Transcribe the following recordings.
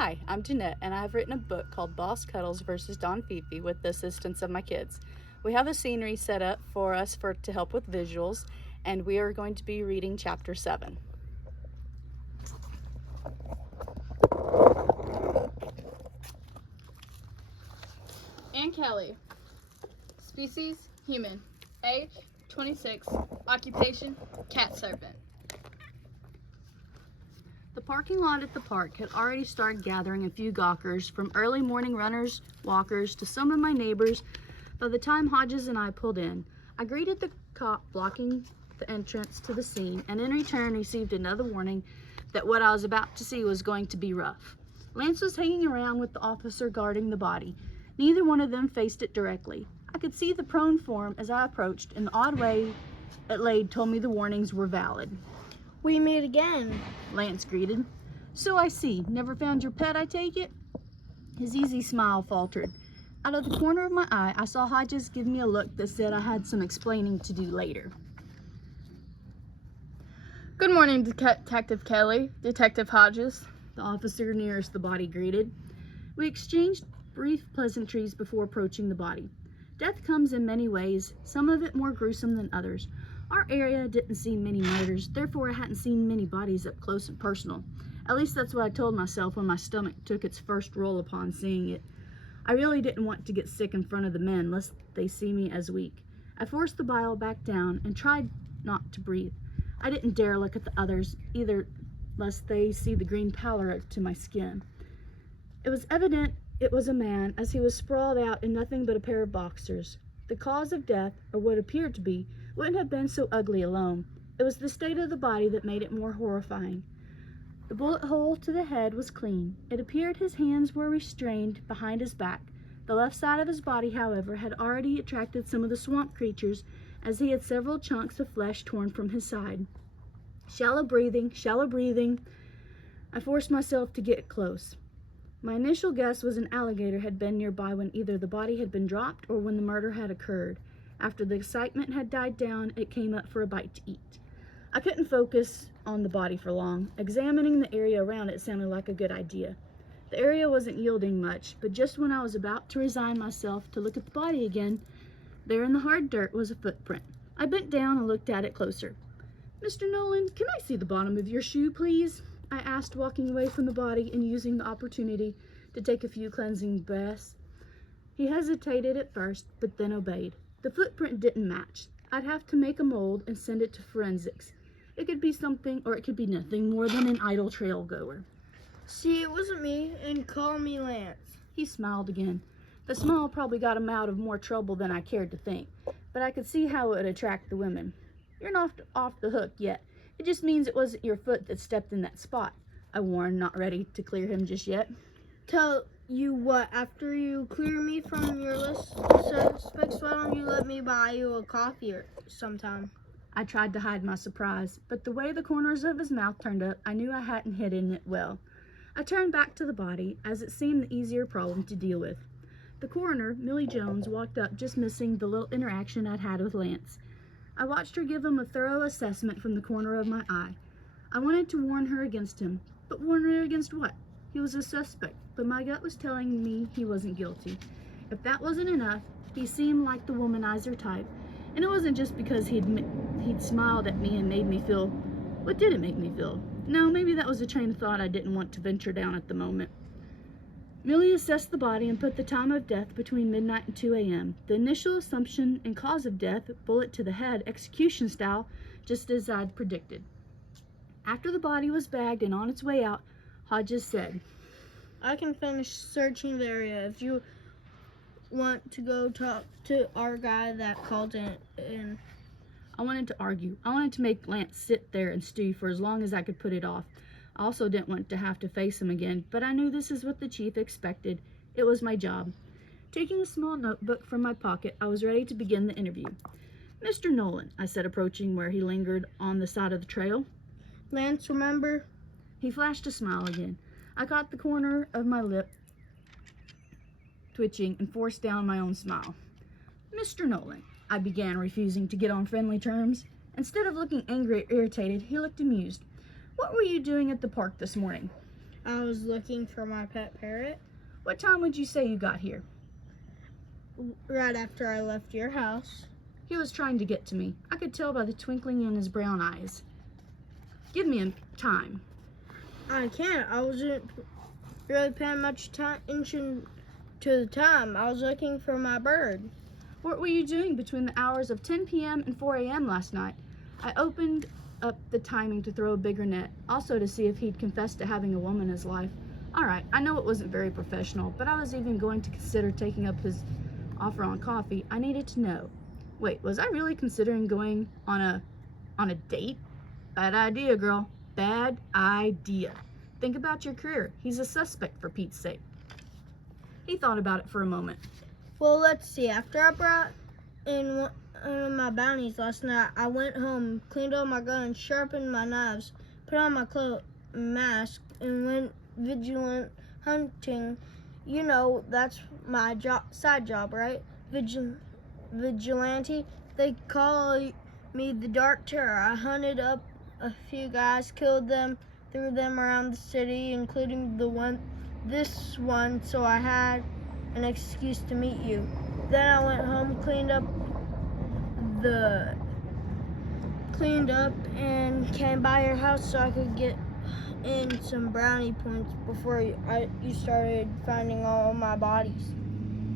Hi, I'm Jennette, and I have written a book called Boss Cuddles versus Don Fifi with the assistance of my kids. We have a scenery set up for us to help with visuals, and we are going to be reading Chapter 7. Ann Kelly. Species, human. Age, 26. Occupation, cat servant. The parking lot at the park had already started gathering a few gawkers, from early morning runners, walkers, to some of my neighbors. By the time Hodges and I pulled in, I greeted the cop blocking the entrance to the scene, and in return received another warning that what I was about to see was going to be rough. Lance was hanging around with the officer guarding the body. Neither one of them faced it directly. I could see the prone form as I approached, and the odd way it laid told me the warnings were valid. "We meet again," Lance greeted. "So I see. Never found your pet, I take it?" His easy smile faltered. Out of the corner of my eye, I saw Hodges give me a look that said I had some explaining to do later. Good morning, Detective Kelly. Detective Hodges. The officer nearest the body greeted. We exchanged brief pleasantries before approaching the body. Death comes in many ways, some of it more gruesome than others. Our area didn't see many murders, therefore I hadn't seen many bodies up close and personal. At least that's what I told myself when my stomach took its first roll upon seeing it. I really didn't want to get sick in front of the men, lest they see me as weak. I forced the bile back down and tried not to breathe. I didn't dare look at the others either, lest they see the green pallor to my skin. It was evident it was a man, as he was sprawled out in nothing but a pair of boxers. The cause of death, or what appeared to be, wouldn't have been so ugly alone. It was the state of the body that made it more horrifying. The bullet hole to the head was clean. It appeared his hands were restrained behind his back. The left side of his body, however, had already attracted some of the swamp creatures, as he had several chunks of flesh torn from his side. Shallow breathing. I forced myself to get close. My initial guess was an alligator had been nearby when either the body had been dropped or when the murder had occurred. After the excitement had died down, it came up for a bite to eat. I couldn't focus on the body for long. Examining the area around it sounded like a good idea. The area wasn't yielding much, but just when I was about to resign myself to look at the body again, there in the hard dirt was a footprint. I bent down and looked at it closer. "Mr. Nolan, can I see the bottom of your shoe, please?" I asked, walking away from the body and using the opportunity to take a few cleansing breaths. He hesitated at first, but then obeyed. The footprint didn't match. I'd have to make a mold and send it to forensics. It could be something, or it could be nothing more than an idle trail goer. "See, it wasn't me, and call me Lance." He smiled again. The smile probably got him out of more trouble than I cared to think, but I could see how it would attract the women. "You're not off the hook yet. It just means it wasn't your foot that stepped in that spot," I warned, not ready to clear him just yet. "Tell you what, after you clear me from your list of suspects, why don't you let me buy you a coffee or sometime?" I tried to hide my surprise, but the way the corners of his mouth turned up, I knew I hadn't hidden it well. I turned back to the body, as it seemed the easier problem to deal with. The coroner, Millie Jones, walked up, just missing the little interaction I'd had with Lance. I watched her give him a thorough assessment from the corner of my eye. I wanted to warn her against him, but warn her against what? He was a suspect, but my gut was telling me he wasn't guilty. If that wasn't enough, he seemed like the womanizer type, and it wasn't just because he'd smiled at me and made me feel. What did it make me feel? No, maybe that was a train of thought I didn't want to venture down at the moment. Millie assessed the body and put the time of death between midnight and 2 a.m. The initial assumption and cause of death, bullet to the head, execution style, just as I'd predicted. After the body was bagged and on its way out, Hodges said, "I can finish searching the area if you want to go talk to our guy that called in." I wanted to argue. I wanted to make Lance sit there and stew for as long as I could put it off. I also didn't want to have to face him again, but I knew this is what the chief expected. It was my job. Taking a small notebook from my pocket, I was ready to begin the interview. "Mr. Nolan," I said, approaching where he lingered on the side of the trail. "Lance, remember?" He flashed a smile again. I caught the corner of my lip twitching and forced down my own smile. "Mr. Nolan," I began, refusing to get on friendly terms. Instead of looking angry or irritated, he looked amused. "What were you doing at the park this morning?" I was looking for my pet parrot. What time would you say you got here? Right after I left your house. He was trying to get to me. I could tell by the twinkling in his brown eyes. Give me a time. I can't. I wasn't really paying much attention to the time. I was looking for my bird. What were you doing between the hours of 10 p.m. and 4 a.m. last night? I opened up the timing to throw a bigger net, also to see if he'd confessed to having a woman in his life. All right, I know it wasn't very professional, but I was even going to consider taking up his offer on coffee. I needed to know. Wait, was I really considering going on a date? Bad idea, girl. Bad idea. Think about your career. He's a suspect, for Pete's sake. He thought about it for a moment. Well, let's see. After I brought in one of my bounties last night, I went home, cleaned up my gun, sharpened my knives, put on my mask, and went vigilant hunting. You know, that's my side job, right? Vigilante. They call me the Dark Terror. I hunted up a few guys, killed them, threw them around the city, including this one, so I had an excuse to meet you. Then I went home, cleaned up and came by your house so I could get in some brownie points before you started finding all my bodies.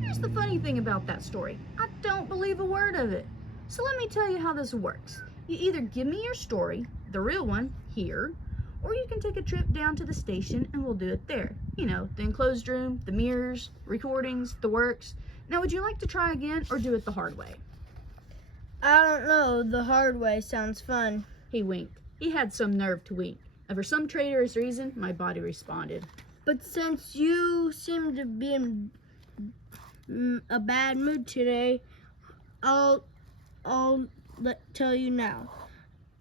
Here's the funny thing about that story. I don't believe a word of it. So let me tell you how this works. You either give me your story, the real one, here, or you can take a trip down to the station and we'll do it there. You know, the enclosed room, the mirrors, recordings, the works. Now, would you like to try again or do it the hard way? I don't know. The hard way sounds fun. He winked. He had some nerve to wink. And for some traitorous reason, my body responded. But since you seem to be in a bad mood today, I'll tell you now.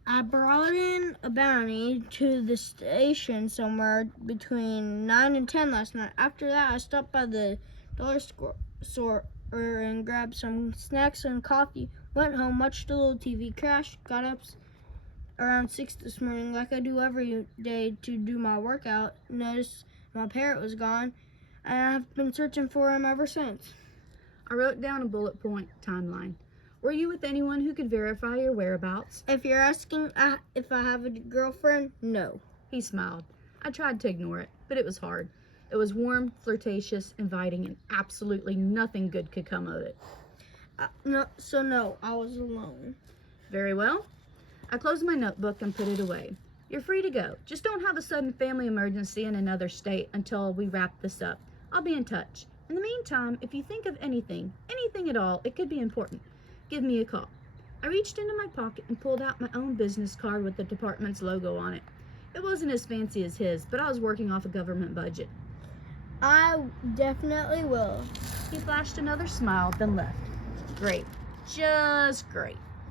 I brought in a bounty to the station somewhere between 9 and 10 last night. After that, I stopped by the dollar store and grabbed some snacks and coffee. Went home, watched a little TV, crashed, got up around 6 this morning like I do every day to do my workout. Noticed my parrot was gone, and I've been searching for him ever since. I wrote down a bullet point timeline. Were you with anyone who could verify your whereabouts? If you're asking if I have a girlfriend, no. He smiled. I tried to ignore it, but it was hard. It was warm, flirtatious, inviting, and absolutely nothing good could come of it. No, I was alone. Very well. I closed my notebook and put it away. You're free to go. Just don't have a sudden family emergency in another state until we wrap this up. I'll be in touch. In the meantime, if you think of anything at all, it could be important, give me a call. I reached into my pocket and pulled out my own business card with the department's logo on it. It wasn't as fancy as his, but I was working off a government budget. I definitely will. He flashed another smile, then left. Great. Just great.